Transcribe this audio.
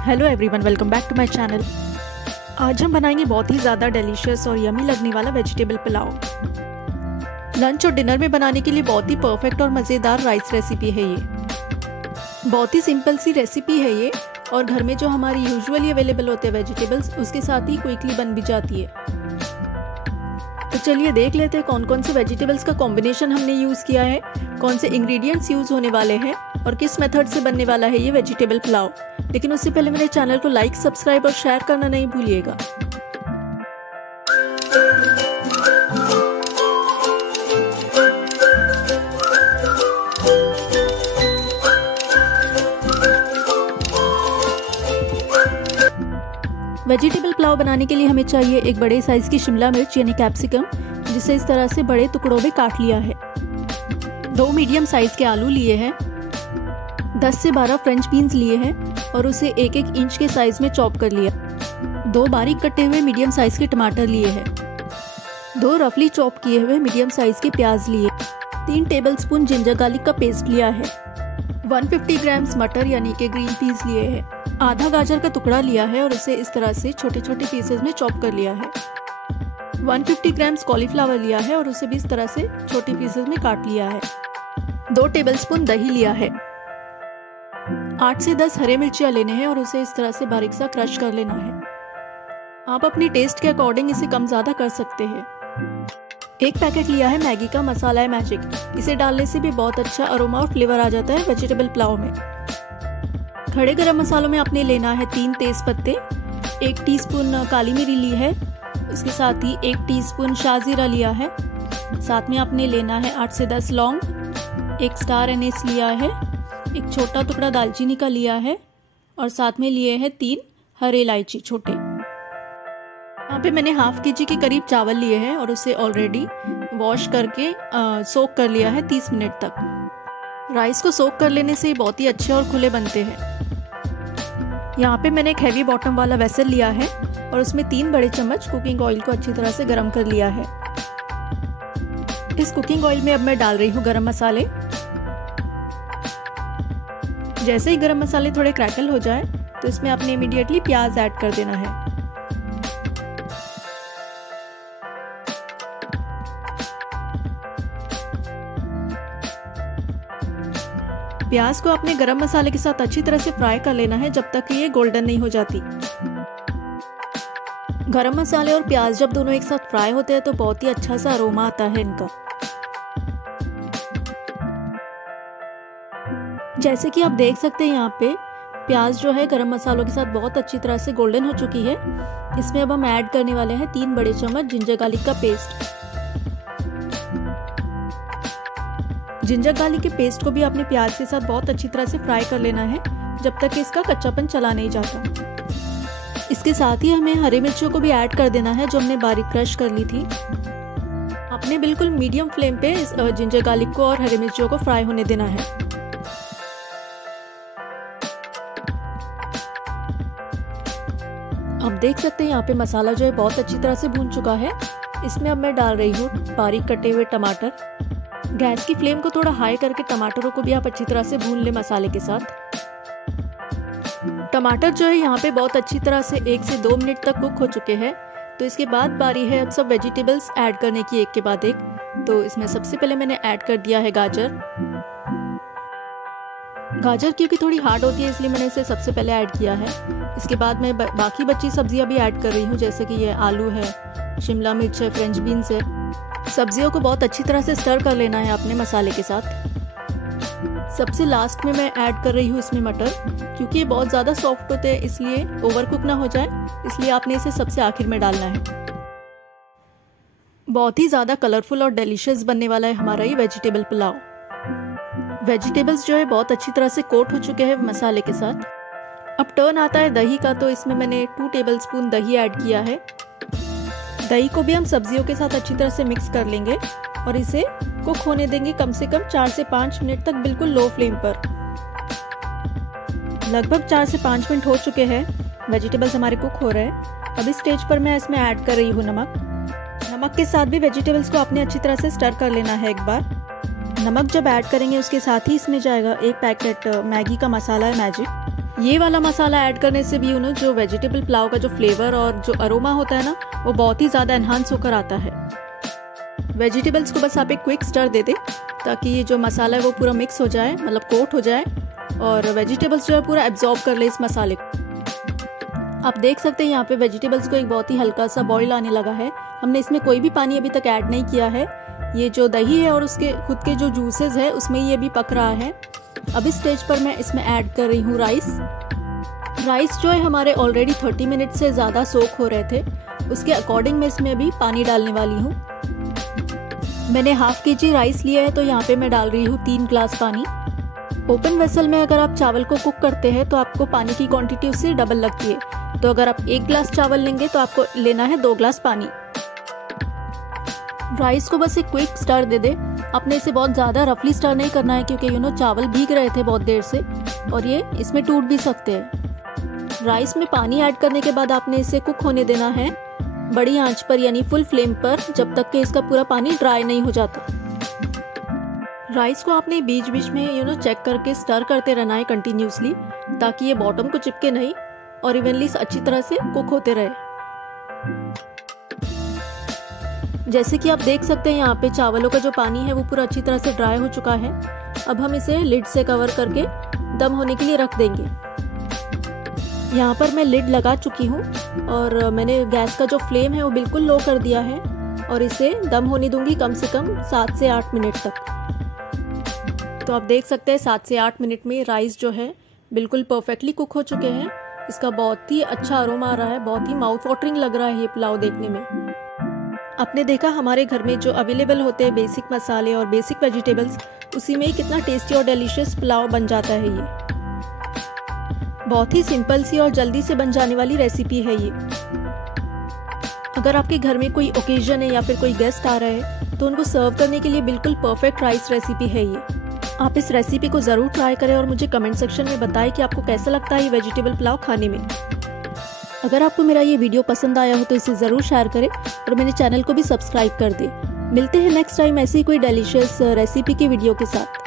Hello everyone, welcome back to my channel. आज हम बनाएंगे बहुत ही ज़्यादा डिलीशियस और यमी लगने वाला वेजिटेबल पुलाव। लंच और डिनर में बनाने के लिए बहुत ही परफेक्ट और मज़ेदार राइस रेसिपी है ये। बहुत ही सिंपल सी रेसिपी है ये और घर में जो हमारी यूजुअली अवेलेबल होते हैं वेजिटेबल्स, उसके साथ ही क्विकली बन भी जाती है। तो चलिए देख लेते हैं कौन कौन से वेजिटेबल्स का कॉम्बिनेशन हमने यूज़ किया है, कौन से इंग्रेडिएंट्स यूज़ होने वाले हैं और किस मेथड से बनने वाला है ये वेजिटेबल पुलाव। लेकिन उससे पहले मेरे चैनल को लाइक, सब्सक्राइब और शेयर करना नहीं भूलिएगा। वेजिटेबल पुलाव बनाने के लिए हमें चाहिए एक बड़े साइज की शिमला मिर्च यानी कैप्सिकम, जिसे इस तरह से बड़े टुकड़ों में काट लिया है। 2 मीडियम साइज के आलू लिए हैं, 10 से 12 फ्रेंच बीन्स लिए हैं और उसे 1-1 इंच के साइज में चॉप कर लिया। 2 बारीक कटे हुए मीडियम साइज के टमाटर लिए हैं, 2 रफली चॉप किए हुए मीडियम साइज के प्याज लिए, 3 टेबलस्पून जिंजर गार्लिक का पेस्ट लिया है, 150 ग्राम्स मटर यानी कि ग्रीन पीस लिए हैं, आधा गाजर का टुकड़ा लिया है और इसे इस तरह से छोटे छोटे पीसेस में चॉप कर लिया है, 150 ग्राम्स कॉलीफ्लावर लिया है और उसे भी इस तरह से छोटे पीसेस में काट लिया है, 2 टेबलस्पून दही लिया है, 8 से 10 हरे मिर्चियाँ लेने हैं और उसे इस तरह से बारीक सा क्रश कर लेना है। आप अपने टेस्ट के अकॉर्डिंग इसे कम ज़्यादा कर सकते हैं। 1 पैकेट लिया है मैगी का मसाला है मैजिक, इसे डालने से भी बहुत अच्छा अरोमा और फ्लेवर आ जाता है वेजिटेबल पुलाव में। खड़े गरम मसालों में आपने लेना है 3 तेज पत्ते, 1 टीस्पून काली मिरी ली है, इसके साथ ही 1 टीस्पून शाहजीरा लिया है, साथ में आपने लेना है 8 से 10 लौंग, 1 स्टार एनीस लिया है, एक छोटा टुकड़ा दालचीनी का लिया है और साथ में लिए हैं 3 हरे इलायची छोटे। यहाँ पे मैंने हाफ केजी के करीब चावल लिए हैं और उसे ऑलरेडी वॉश करके सोक कर लिया है 30 मिनट तक। राइस को सोक कर लेने से बहुत ही अच्छे और खुले बनते हैं। यहाँ पे मैंने एक हैवी बॉटम वाला वेसल लिया है और उसमें 3 बड़े चम्मच कुकिंग ऑयल को अच्छी तरह से गर्म कर लिया है। इस कुकिंग ऑयल में अब मैं डाल रही हूँ गरम मसाले। जैसे ही गरम मसाले थोड़े क्रैकल हो जाए तो इसमें आपने इमीडिएटली प्याज ऐड कर देना है। प्याज को आपने गरम मसाले के साथ अच्छी तरह से फ्राई कर लेना है जब तक कि ये गोल्डन नहीं हो जाती। गरम मसाले और प्याज जब दोनों एक साथ फ्राई होते हैं तो बहुत ही अच्छा सा अरोमा आता है इनका। जैसे कि आप देख सकते हैं यहाँ पे प्याज जो है गरम मसालों के साथ बहुत अच्छी तरह से गोल्डन हो चुकी है। इसमें अब हम ऐड करने वाले हैं 3 बड़े चम्मच जिंजर गार्लिक का पेस्ट। जिंजर गार्लिक के पेस्ट को भी आपने प्याज के साथ बहुत अच्छी तरह से फ्राई कर लेना है जब तक कि इसका कच्चापन चला नहीं जाता। इसके साथ ही हमें हरी मिर्चियों को भी ऐड कर देना है जो हमने बारीक क्रश कर ली थी। आपने बिल्कुल मीडियम फ्लेम पे इस जिंजर गार्लिक को और हरी मिर्चियों को फ्राई होने देना है। अब देख सकते हैं यहाँ पे मसाला जो है बहुत अच्छी तरह से भून चुका है। इसमें अब मैं डाल रही हूँ बारीक कटे हुए टमाटर। गैस की फ्लेम को थोड़ा हाई करके टमाटरों को भी आप अच्छी तरह से भून ले मसाले के साथ। टमाटर जो है यहाँ पे बहुत अच्छी तरह से 1 से 2 मिनट तक कुक हो चुके हैं। तो इसके बाद बारी है अब सब वेजिटेबल्स ऐड करने की एक के बाद एक। तो इसमें सबसे पहले मैंने ऐड कर दिया है गाजर। गाजर क्योंकि थोड़ी हार्ड होती है इसलिए मैंने इसे सबसे पहले ऐड किया है। इसके बाद मैं बाकी बची सब्जियां भी ऐड कर रही हूँ, जैसे कि ये आलू है, शिमला मिर्च है, फ्रेंच बीन्स है। सब्जियों को बहुत अच्छी तरह से स्टर कर लेना है अपने मसाले के साथ। सबसे लास्ट में मैं ऐड कर रही हूँ इसमें मटर, क्योंकि ये बहुत ज़्यादा सॉफ्ट होते हैं इसलिए ओवरकुक ना हो जाए, इसलिए आपने इसे सबसे आखिर में डालना है। बहुत ही ज़्यादा कलरफुल और डिलीशियस बनने वाला है हमारा ये वेजिटेबल पुलाव। वेजिटेबल्स जो है बहुत अच्छी तरह से कोट हो चुके हैं मसाले के साथ। अब टर्न आता है दही का, तो इसमें मैंने 2 टेबलस्पून दही ऐड किया है। दही को भी हम सब्जियों के साथ अच्छी तरह से मिक्स कर लेंगे और इसे कुक होने देंगे कम से कम 4 से 5 मिनट तक बिल्कुल लो फ्लेम पर। लगभग 4 से 5 मिनट हो चुके हैं, वेजिटेबल्स हमारे कुक हो रहे हैं। अब इस स्टेज पर मैं इसमें ऐड कर रही हूँ नमक के साथ भी वेजिटेबल्स को आपने अच्छी तरह से स्टर कर लेना है एक बार। नमक जब ऐड करेंगे उसके साथ ही इसमें जाएगा 1 पैकेट मैगी का मसाला है मैजिक। ये वाला मसाला ऐड करने से भी जो वेजिटेबल पुलाव का जो फ्लेवर और जो अरोमा होता है ना, वो बहुत ही ज़्यादा एनहांस होकर आता है। वेजिटेबल्स को बस आप एक क्विक स्टर दे दें ताकि ये जो मसाला है वो पूरा मिक्स हो जाए, मतलब कोट हो जाए और वेजिटेबल्स जो है पूरा एब्जॉर्ब कर ले इस मसाले को। आप देख सकते हैं यहाँ पे वेजिटेबल्स को एक बहुत ही हल्का सा बॉईल आने लगा है। हमने इसमें कोई भी पानी अभी तक ऐड नहीं किया है। ये जो दही है और उसके खुद के जो जूसेस है उसमें ये भी पक रहा है। अब इस स्टेज पर मैं इसमें ऐड कर रही हूँ राइस जो है हमारे ऑलरेडी 30 मिनट से ज़्यादा सोक हो रहे थे, उसके अकॉर्डिंग मैं इसमें अभी पानी डालने वाली हूँ। मैंने हाफ kg राइस लिया है तो यहाँ पे मैं डाल रही हूँ 3 ग्लास पानी। ओपन वेसल में अगर आप चावल को कुक करते हैं तो आपको पानी की क्वांटिटी उससे डबल लगती है। तो अगर आप 1 ग्लास चावल लेंगे तो आपको लेना है 2 ग्लास पानी। राइस को बस एक क्विक स्टर दे दे। आपने इसे बहुत ज़्यादा रफली स्टर नहीं करना है क्योंकि चावल भीग रहे थे बहुत देर से और ये इसमें टूट भी सकते हैं। राइस में पानी ऐड करने के बाद आपने इसे कुक होने देना है बड़ी आंच पर, यानी फुल फ्लेम पर, जब तक कि इसका पूरा पानी ड्राई नहीं हो जाता। राइस को आपने बीच बीच में चेक करके स्टर करते रहना है कंटिन्यूसली, ताकि ये बॉटम को चिपके नहीं और इवनली अच्छी तरह से कुक होते रहे। जैसे कि आप देख सकते हैं यहाँ पे चावलों का जो पानी है वो पूरा अच्छी तरह से ड्राई हो चुका है। अब हम इसे लिड से कवर करके दम होने के लिए रख देंगे। यहाँ पर मैं लिड लगा चुकी हूँ और मैंने गैस का जो फ्लेम है वो बिल्कुल लो कर दिया है और इसे दम होने दूंगी कम से कम 7 से 8 मिनट तक। तो आप देख सकते हैं 7 से 8 मिनट में राइस जो है बिल्कुल परफेक्टली कुक हो चुके हैं। इसका बहुत ही अच्छा अरोमा आ रहा है, बहुत ही माउथ वाटरिंग लग रहा है ये पुलाव देखने में। आपने देखा हमारे घर में जो अवेलेबल होते हैं बेसिक मसाले और बेसिक वेजिटेबल्स, उसी में ही कितना टेस्टी और डिलीशियस पुलाव बन जाता है। ये बहुत ही सिंपल सी और जल्दी से बन जाने वाली रेसिपी है ये। अगर आपके घर में कोई ओकेजन है या फिर कोई गेस्ट आ रहा है तो उनको सर्व करने के लिए बिल्कुल परफेक्ट राइस रेसिपी है ये। आप इस रेसिपी को ज़रूर ट्राई करें और मुझे कमेंट सेक्शन में बताएं कि आपको कैसा लगता है ये वेजिटेबल पुलाव खाने में। अगर आपको मेरा ये वीडियो पसंद आया हो तो इसे ज़रूर शेयर करें और मेरे चैनल को भी सब्सक्राइब कर दें। मिलते हैं नेक्स्ट टाइम ऐसी कोई डिलीशियस रेसिपी की वीडियो के साथ।